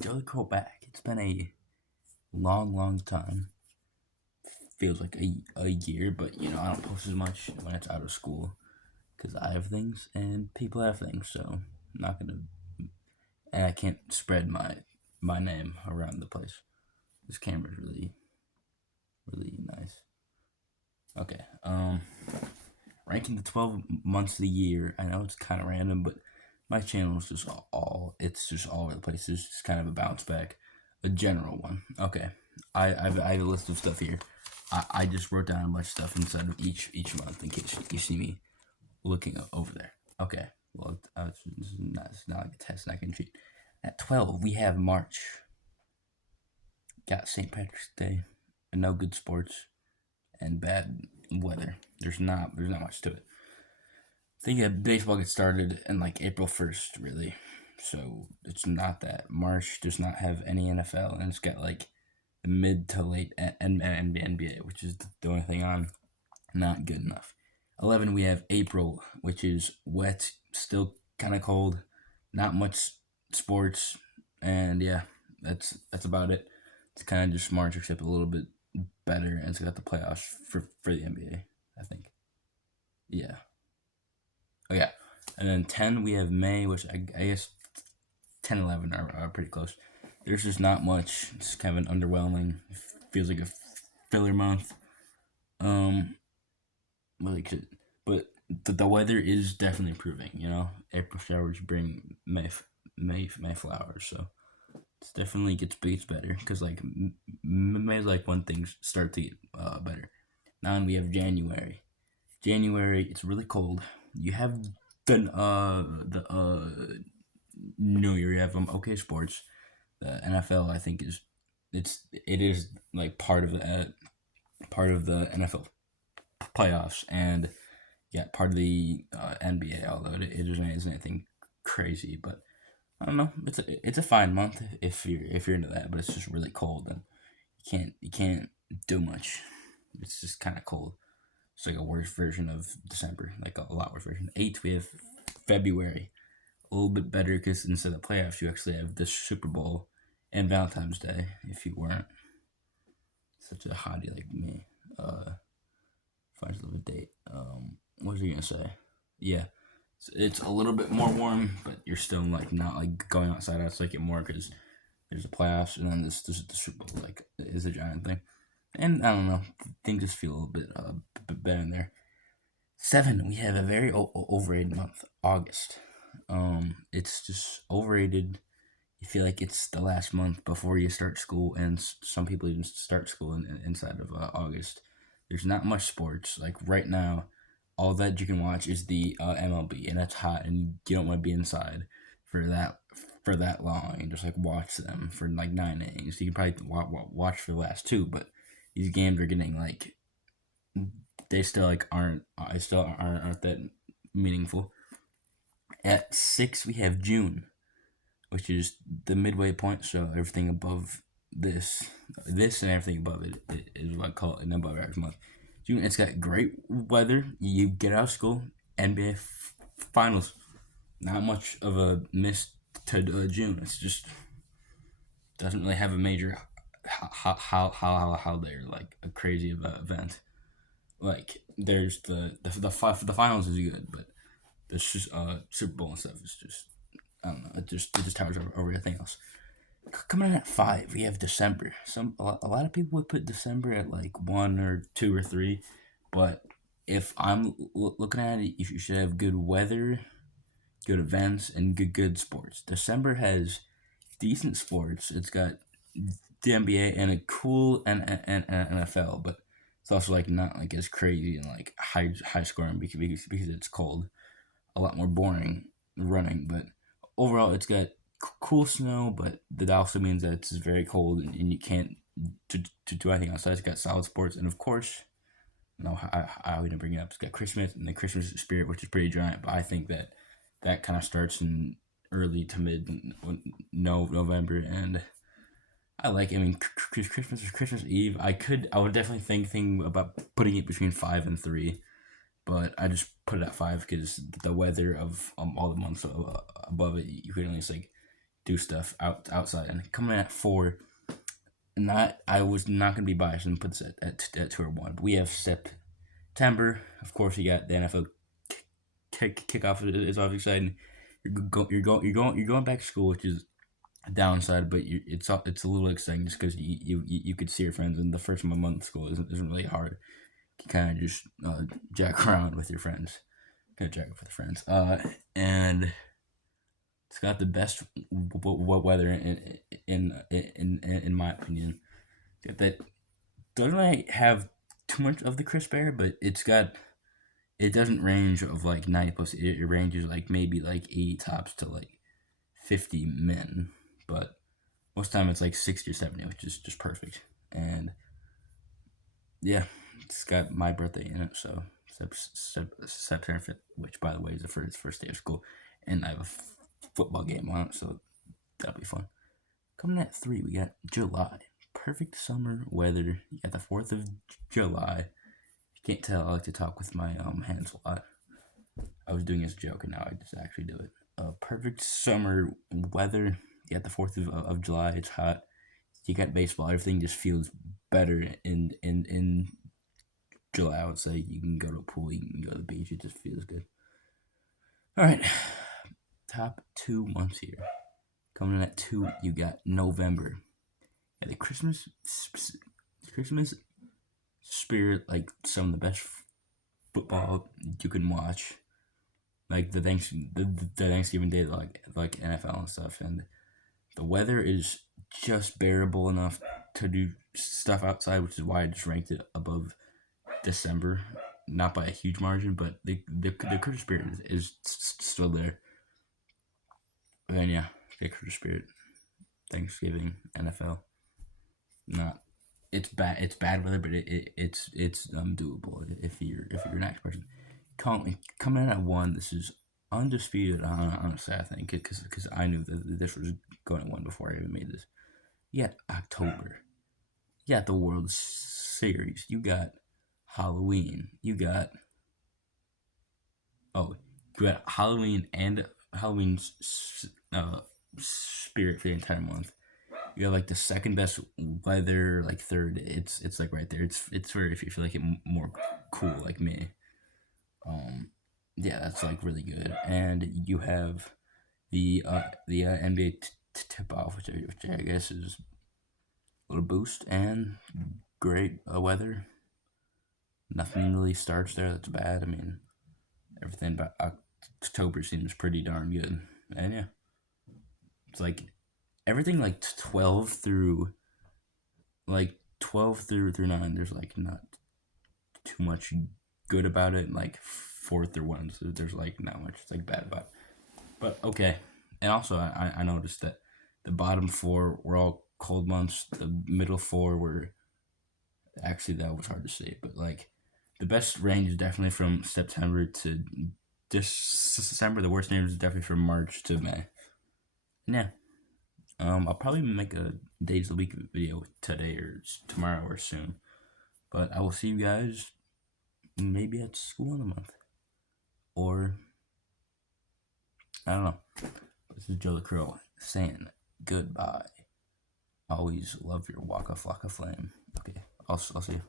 Joey Crow back. It's been a long time. Feels like a year, but I don't post as much when it's out of school because I have things and people have things. So I'm not gonna, and I can't spread my name around the place. This camera's really nice. Okay. Ranking the 12 months of the year. I know it's kind of random, but my channel is just it's just all over the place. It's just kind of a bounce back, a general one. Okay, I have a list of stuff here. I just wrote down a bunch of stuff inside of each month in case you see me looking over there. Okay, well, it's not like a test, and I can cheat. At 12, we have March. Got St. Patrick's Day, and no good sports, and bad weather. There's not much to it. I think that baseball gets started in like April 1st, really. So it's not that. March does not have any NFL, and it's got like the mid to late NBA, which is the only thing on. Not good enough. 11, we have April, which is wet, still kind of cold, not much sports, and yeah, that's about it. It's kind of just March, except a little bit better, and it's got the playoffs for the NBA, I think. Yeah. Oh yeah, and then 10 we have May, which I guess 10, 11 are pretty close. There's just not much. It's kind of an underwhelming. Feels like a filler month. Like, but the weather is definitely improving. April showers bring May flowers, so it's definitely gets better because like May is like when things start to get better. Now we have January. January, it's really cold. You have the New Year. You have OK sports. The NFL, I think, it is like part of the NFL playoffs, and yeah, part of the NBA. Although it isn't anything crazy, but I don't know. It's a fine month if you're into that, but it's just really cold and you can't do much. It's just kind of cold. It's like a worse version of December, like a lot worse version. 8, we have February. A little bit better because instead of playoffs, you actually have the Super Bowl and Valentine's Day. If you weren't such a hottie like me, find a little date. What was you gonna say? Yeah, it's a little bit more warm, but you're still like not like going outside. I like it more because there's a playoffs, and then this the Super Bowl like is a giant thing. And I don't know, things just feel a little bit better in there. 7, we have a very overrated month, August. It's just overrated. You feel like it's the last month before you start school, and some people even start school inside of August. There's not much sports. Like right now, all that you can watch is the MLB, and that's hot, and you don't want to be inside for that long and just like watch them for like 9 innings. You can probably watch for the last two, but these games are getting like they still like aren't I still aren't that meaningful. At 6, we have June, which is the midway point. So everything above this and everything above it is what I call an above average month. June, it's got great weather. You get out of school, NBA finals. Not much of a miss to June. It's just doesn't really have a major holiday or like a crazy event. Like there's the finals is good, but the Super Bowl and stuff is just I don't know. It just towers over everything else. Coming in at 5, we have December. A lot of people would put December at like 1 or 2 or 3, but if I'm looking at it, you should have good weather, good events, and good sports. December has decent sports. It's got the NBA and a cool and NFL, but it's also like not like as crazy and like high scoring because it's cold. A lot more boring running, but overall it's got cool snow, but that also means that it's very cold and you can't to do anything outside. It's got solid sports, and of course, no, I didn't bring it up. It's got Christmas and the Christmas spirit, which is pretty giant. But I think that kind of starts in early to mid November, and I like. I mean, Christmas or Christmas Eve. I would definitely think about putting it between 5 and 3, but I just put it at 5 because the weather of all the months above it, you can at least like do stuff outside. And coming in at 4, not I was not gonna be biased and put this at 2 or 1. But we have September. Of course, you got the NFL kickoff is always exciting. You're going back to school, which is a downside, but it's a little exciting just because you could see your friends, and the first month of school isn't really hard. You kind of just jack around with your friends, and it's got the best weather in my opinion. That doesn't really have too much of the crisp air, but it doesn't range of like 90 plus. It ranges like maybe like 80 tops to like 50 min, but most time it's like 60 or 70, which is just perfect. And yeah, it's got my birthday in it, so September 5th, which by the way is the first day of school, and I have a football game on it, so that'll be fun. Coming at 3, we got July. Perfect summer weather. You got the 4th of July. You can't tell, I like to talk with my hands a lot. I was doing it as a joke, and now I just actually do it. Perfect summer weather. You got the 4th of July. It's hot. You got baseball. Everything just feels better in July. I would say you can go to a pool, you can go to the beach. It just feels good. All right, top 2 months here. Coming in at 2, you got November. Yeah, the Christmas spirit, like some of the best football you can watch. Like the Thanksgiving Day, like NFL and stuff, and the weather is just bearable enough to do stuff outside, which is why I just ranked it above December, not by a huge margin, but the Christmas spirit is still there. And yeah, the Christmas spirit, Thanksgiving, NFL, not it's bad weather, but it's doable if you're an active person. Coming in at 1, this is undisputed, honestly, I think, because I knew that this was going to 1 before I even made this. You got October. You got the World Series. You got Halloween. You got Halloween and Halloween's spirit for the entire month. You have like the second best weather, like 3rd. It's like right there. It's for if you feel like it more cool like me. Yeah, that's like really good. And you have the NBA tip off, which I guess is a little boost and great weather. Nothing really starts there that's bad. I mean, everything about October seems pretty darn good. And yeah, it's like everything like 12 through 9. There's like not too much good about it. And like 4 through 1, so there's like not much like bad about it. But okay. And also I noticed that the bottom 4 were all cold months. The middle 4 were actually, that was hard to say, but like the best range is definitely from September to December. The worst range is definitely from March to May. Yeah. I'll probably make a days of the week video today or tomorrow or soon. But I will see you guys maybe at school in a month. Or I don't know. This is Joe the Crow saying goodbye. Always love your Waka Flocka Flame. Okay, I'll see you.